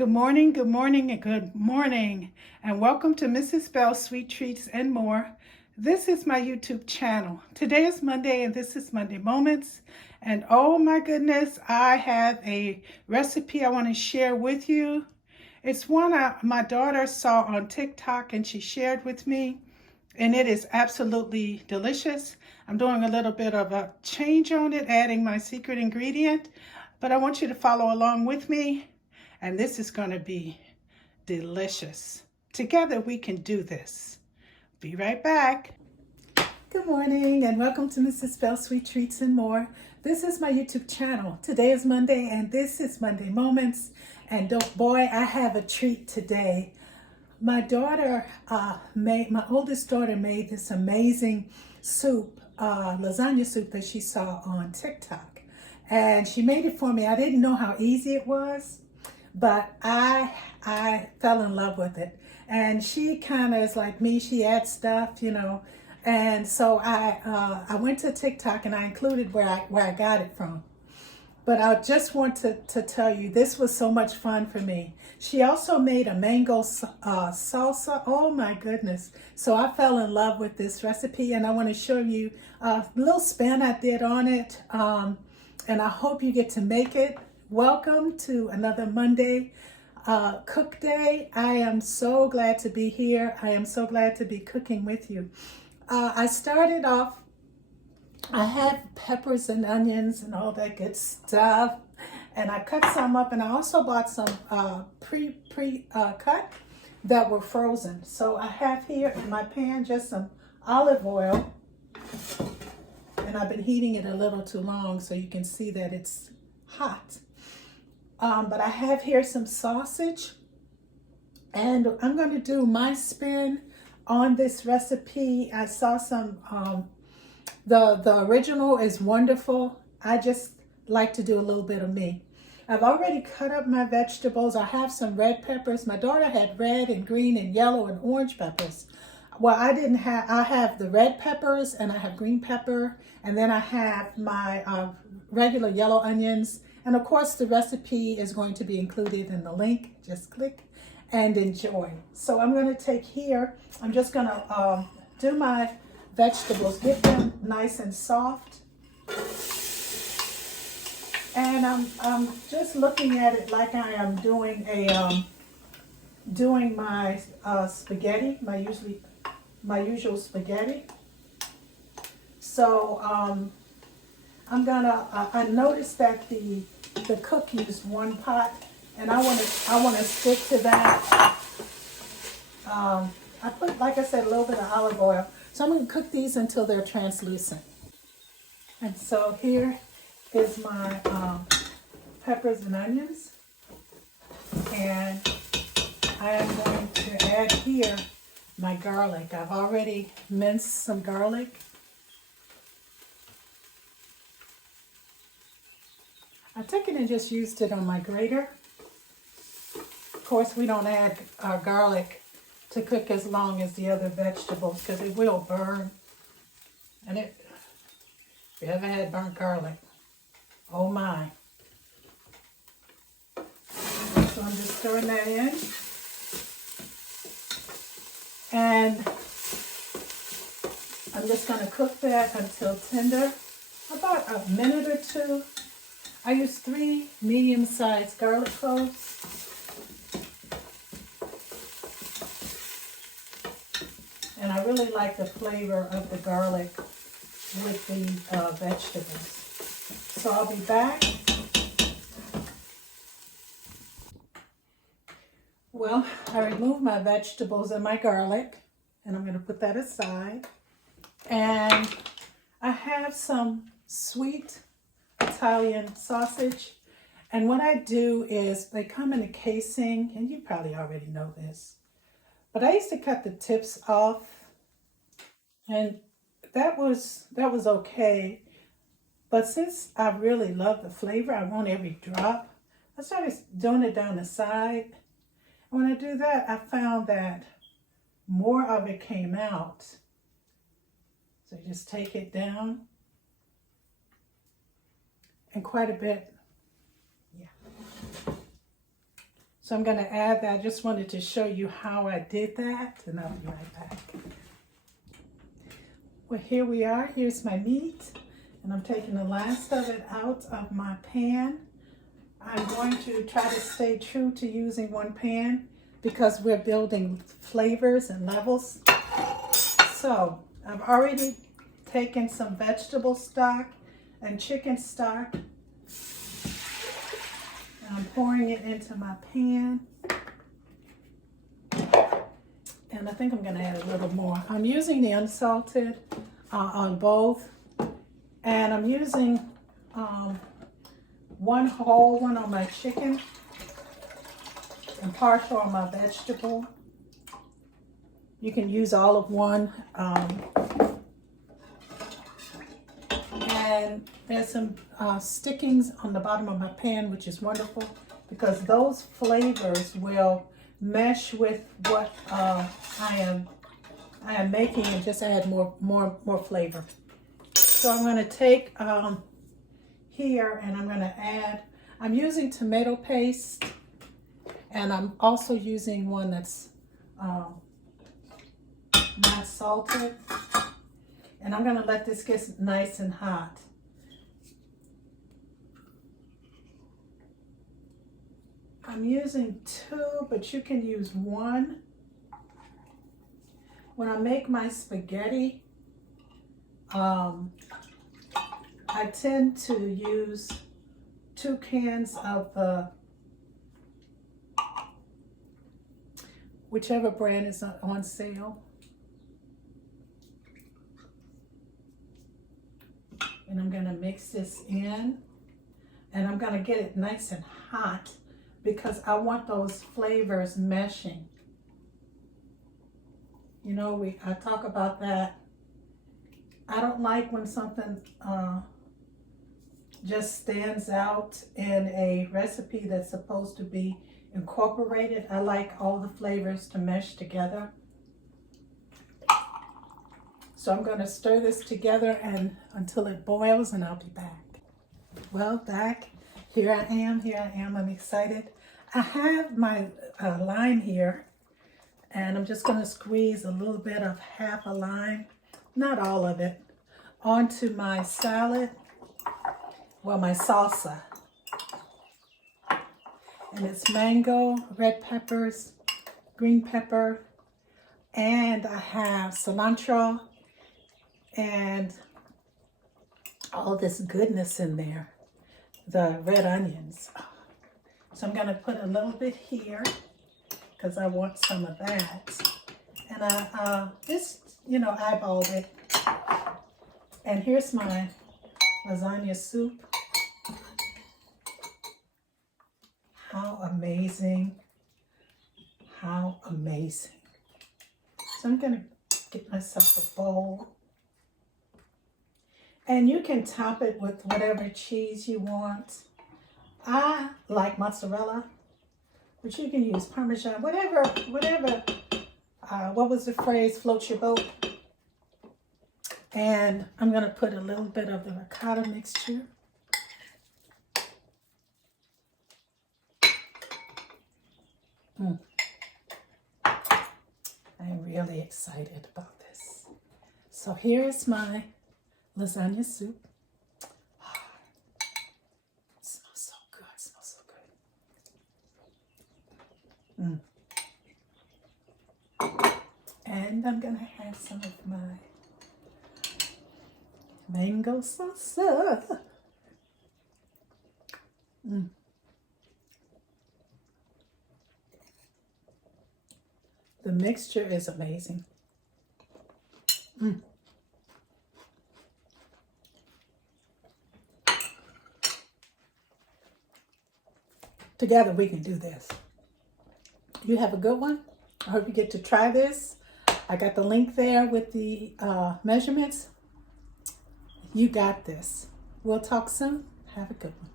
good morning, and good morning, and welcome to Mrs. Bell's Sweet Treats and More. This is my YouTube channel. Today is Monday, and this is Monday Moments. And oh my goodness, I have a recipe I want to share with you. It's one my daughter saw on TikTok and she shared with me, and it is absolutely delicious. I'm doing a little bit of a change on it, adding my secret ingredient, but I want you to follow along with me. And this is going to be delicious. Together we can do this. Be right back. Good morning and welcome to Mrs. Bell's Sweet Treats and More. This is my YouTube channel. Today is Monday and this is Monday Moments. And boy, I have a treat today. My daughter my oldest daughter made this amazing soup, lasagna soup that she saw on TikTok. And she made it for me. I didn't know how easy it was, but I fell in love with it. And she kind of is like me. She adds stuff, you know. And so I went to TikTok and I included where I got it from. But I just want to tell you, this was so much fun for me. She also made a mango salsa. Oh my goodness. So I fell in love with this recipe and I want to show you a little spin I did on it. And I hope you get to make it. Welcome to another Monday cook day. I am so glad to be here. I am so glad to be cooking with you. I started off, I had peppers and onions and all that good stuff. And I cut some up and I also bought some pre-cut that were frozen. So I have here in my pan just some olive oil. And I've been heating it a little too long so you can see that it's hot. But I have here some sausage, and I'm going to do my spin on this recipe. I saw some, the original is wonderful. I just like to do a little bit of me. I've already cut up my vegetables. I have some red peppers. My daughter had red and green and yellow and orange peppers. Well, I have the red peppers and I have green pepper, and then I have my regular yellow onions. And of course, the recipe is going to be included in the link. Just click and enjoy. So I'm going to take here, I'm just going to do my vegetables, get them nice and soft. And I'm just looking at it like I am doing doing my spaghetti, my usual spaghetti. So I'm gonna. I noticed that the cook used one pot, and I want to stick to that. I put, like I said, a little bit of olive oil. So I'm gonna cook these until they're translucent. And so here is my peppers and onions, and I am going to add here my garlic. I've already minced some garlic. I took it and just used it on my grater. Of course, we don't add garlic to cook as long as the other vegetables because it will burn. And if you ever had burnt garlic, oh my. So I'm just stirring that in. And I'm just going to cook that until tender, about a minute or two. I use 3 medium-sized garlic cloves. And I really like the flavor of the garlic with the vegetables. So I'll be back. Well, I removed my vegetables and my garlic, and I'm going to put that aside. And I have some sweet Italian sausage, and what I do is they come in a casing, and you probably already know this, but I used to cut the tips off, and that was okay. But since I really love the flavor, I want every drop, I started doing it down the side. And when I do that, I found that more of it came out. So you just take it down. And quite a bit, yeah. So I'm going to add that. I just wanted to show you how I did that, and I'll be right back. Well, here we are. Here's my meat, and I'm taking the last of it out of my pan. I'm going to try to stay true to using one pan because we're building flavors and levels. So I've already taken some vegetable stock and chicken stock. I'm pouring it into my pan. And I think I'm going to add a little more. I'm using the unsalted on both. And I'm using one whole one on my chicken and partial on my vegetable. You can use all of one. And there's some stickings on the bottom of my pan, which is wonderful because those flavors will mesh with what I am making and just add more flavor. So I'm going to take here and I'm going to add, I'm using tomato paste, and I'm also using one that's not salted. And I'm going to let this get nice and hot. I'm using 2, but you can use 1. When I make my spaghetti, I tend to use 2 cans of the whichever brand is on sale. And I'm going to mix this in, and I'm going to get it nice and hot because I want those flavors meshing. You know, I talk about that. I don't like when something just stands out in a recipe that's supposed to be incorporated. I like all the flavors to mesh together. So I'm going to stir this together and until it boils, and I'll be back. Well, back. Here I am. I'm excited. I have my lime here, and I'm just going to squeeze a little bit of half a lime, not all of it, onto my salad, well, my salsa. And it's mango, red peppers, green pepper, and I have cilantro, and all this goodness in there, the red onions. So I'm going to put a little bit here because I want some of that. And I just, eyeball it. And here's my lasagna soup. How amazing. How amazing. So I'm going to get myself a bowl. And you can top it with whatever cheese you want. I like mozzarella, but you can use Parmesan, whatever, what was the phrase, float your boat. And I'm going to put a little bit of the ricotta mixture. I'm really excited about this. So here's my lasagna soup. It smells so good. It smells so good. And I'm going to have some of my mango salsa. The mixture is amazing. Together we can do this. You have a good one. I hope you get to try this. I got the link there with the measurements. You got this. We'll talk soon. Have a good one.